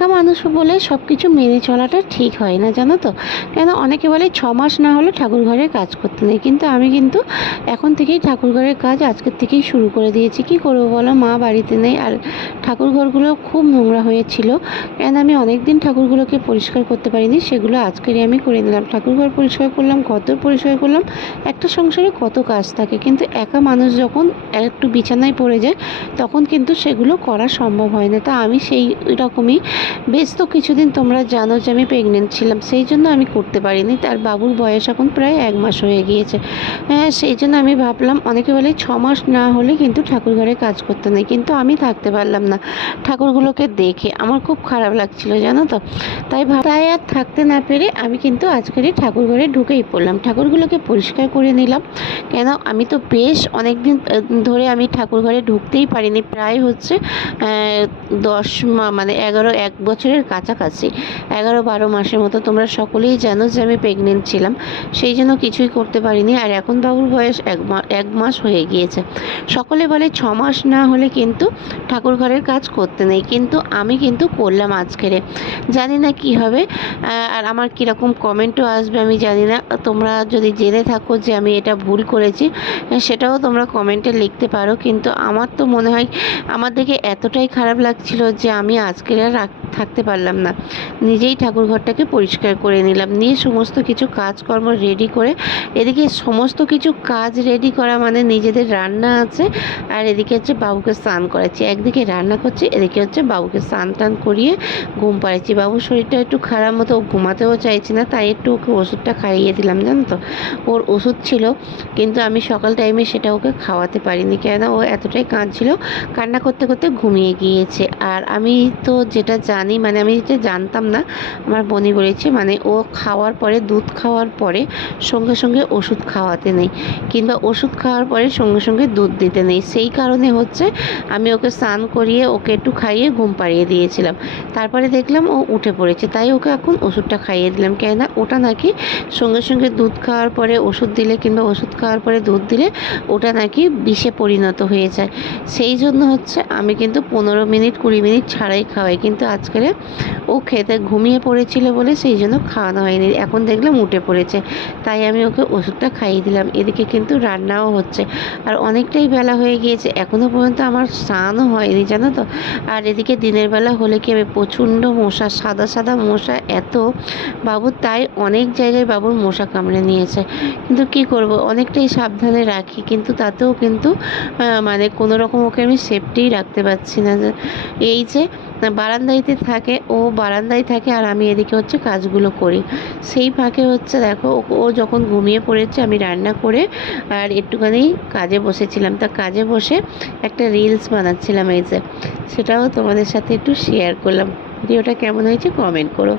একা মানুষ বলে সব কিছু মেনে চলাটা ঠিক হয় না, জানো তো। কেন অনেকে বলে 6 মাস না হলে ঠাকুর ঘরের কাজ করতে নেই, কিন্তু আমি কিন্তু এখন থেকেই ঠাকুর ঘরের কাজ আজকের থেকেই শুরু করে দিয়েছি। কি করবো বলো, মা বাড়িতে নেই, আর ঠাকুর ঘরগুলো খুব নোংরা হয়েছিল। কেন আমি অনেক দিন ঠাকুরগুলোকে পরিষ্কার করতে পারিনি, সেগুলো আজকেরই আমি করে নিলাম। ঠাকুর ঘর পরিষ্কার করলাম, ঘর পরিষ্কার করলাম। একটা সংসারে কত কাজ থাকে, কিন্তু একা মানুষ যখন একটু বিছানায় পড়ে যায় তখন কিন্তু সেগুলো করা সম্ভব হয় না। তা আমি সেই রকমই বেশ তো কিছুদিন, তোমরা জানো যে আমি প্রেগনেন্ট ছিলাম, সেই জন্য আমি করতে পারিনি। তার বাবুর বয়স এখন প্রায় 1 মাস হয়ে গিয়েছে। হ্যাঁ, সেই জন্য আমি ভাবলাম, অনেকে বলে 6 মাস না হলে কিন্তু ঠাকুর ঘরে কাজ করতে নেই, কিন্তু আমি থাকতে পারলাম না। ঠাকুরগুলোকে দেখে আমার খুব খারাপ লাগছিল, জানো তো। তাই আর থাকতে না পেরে আমি কিন্তু আজকেরই ঠাকুর ঘরে ঢুকেই পড়লাম, ঠাকুরগুলোকে পরিষ্কার করে নিলাম। কেন আমি তো বেশ অনেক দিন ধরে আমি ঠাকুর ঘরে ঢুকতেই পারিনি, প্রায় হচ্ছে 1 বছরের কাছাকাছি, 11-12 মাসের মতো। তোমরা সকলেই জানো যে আমি প্রেগনেন্ট ছিলাম, সেই জন্য কিছুই করতে পারিনি। আর এখন বাবুর বয়স 1 মাস হয়ে গিয়েছে। সকলে বলে 6 মাস না হলে কিন্তু ঠাকুর ঘরের কাজ করতে নেই, কিন্তু আমি কিন্তু করলাম আজকেরে। জানি না কি হবে, আর আমার কীরকম কমেন্টও আসবে আমি জানি না। তোমরা যদি জেনে থাকো যে আমি এটা ভুল করেছি, সেটাও তোমরা কমেন্টে লিখতে পারো। কিন্তু আমার তো মনে হয় আমার দেখে এতটাই খারাপ লাগছিল যে আমি আজকের আর থাকতে পারলাম না, নিজেই ঠাকুর ঘরটাকে পরিষ্কার করে নিলাম, নিয়ে সমস্ত কিছু কাজকর্ম রেডি করে, এদিকে সমস্ত কিছু কাজ রেডি করা মানে নিজেদের রান্না আছে, আর এদিকে হচ্ছে বাবুকে স্নান করাচ্ছি। একদিকে রান্না করছি, এদিকে হচ্ছে বাবুকে স্নান টান করিয়ে ঘুম পাড়াচ্ছি। বাবুর শরীরটা একটু খারাপ মতো, ও ঘুমাতেও চাইছে না, তাই একটু ওকে ওষুধটা খাইয়ে দিলাম, জানো তো। ওর ওষুধ ছিল, কিন্তু আমি সকাল টাইমে সেটা ওকে খাওয়াতে পারিনি, কেন ও এতটাই কাঁদছিল, কান্না করতে করতে ঘুমিয়ে গিয়েছে। আর আমি তো যেটা জানি, মানে আমি যেটা জানতাম না, আমার বোনই বলেছে, মানে ও খাওয়ার পরে, দুধ খাওয়ার পরে সঙ্গে সঙ্গে ওষুধ খাওয়াতে নেই, কিংবা ওষুধ খাওয়ার পরে সঙ্গে সঙ্গে দুধ দিতে নেই। সেই কারণে হচ্ছে আমি ওকে স্নান করিয়ে ওকে একটু খাইয়ে ঘুম পাড়িয়ে দিয়েছিলাম। তারপরে দেখলাম ও উঠে পড়েছে, তাই ওকে এখন ওষুধটা খাইয়ে দিলাম। কেননা ওটা নাকি সঙ্গে সঙ্গে দুধ খাওয়ার পরে ওষুধ দিলে, কিংবা ওষুধ খাওয়ার পরে দুধ দিলে ওটা নাকি বিষে পরিণত হয়ে যায়। সেই জন্য হচ্ছে আমি কিন্তু 15-20 মিনিট ছাড়াই খাওয়াই, কিন্তু আজকে ও খেতে ঘুমিয়ে পড়েছিল বলে সেই জন্য খাওয়ানো হয়নি। এখন দেখলাম উঠে পড়েছে, তাই আমি ওকে ওষুধটা খাইয়ে দিলাম। এদিকে কিন্তু রান্নাও হচ্ছে, আর অনেকটাই বেলা হয়ে গিয়েছে, এখনও পর্যন্ত আমার স্নানও হয়নি, জানো তো। আর এদিকে দিনের বেলা হলে কি হবে, প্রচণ্ড মশা, সাদা সাদা মশা এত বাবুর, তাই অনেক জায়গায় বাবুর মশা কামড়ে নিয়েছে। কিন্তু কি করব, অনেকটাই সাবধানে রাখি, কিন্তু তাতেও কিন্তু মানে কোনো রকম ওকে আমি সেফটিই রাখতে পারছি না। এই যে বারান্দাইতে থাকে, ও বারান্দায় থাকে, আর আমি এদিকে হচ্ছে কাজগুলো করি। সেই ফাঁকে হচ্ছে দেখো, ও যখন ঘুমিয়ে পড়েছে আমি রান্না করে আর একটুখানি কাজে বসেছিলাম। তা কাজে বসে একটা রিলস বানাচ্ছিলাম, এই যে, সেটাও তোমাদের সাথে একটু শেয়ার করলাম। ভিডিওটা কেমন হয়েছে কমেন্ট করো।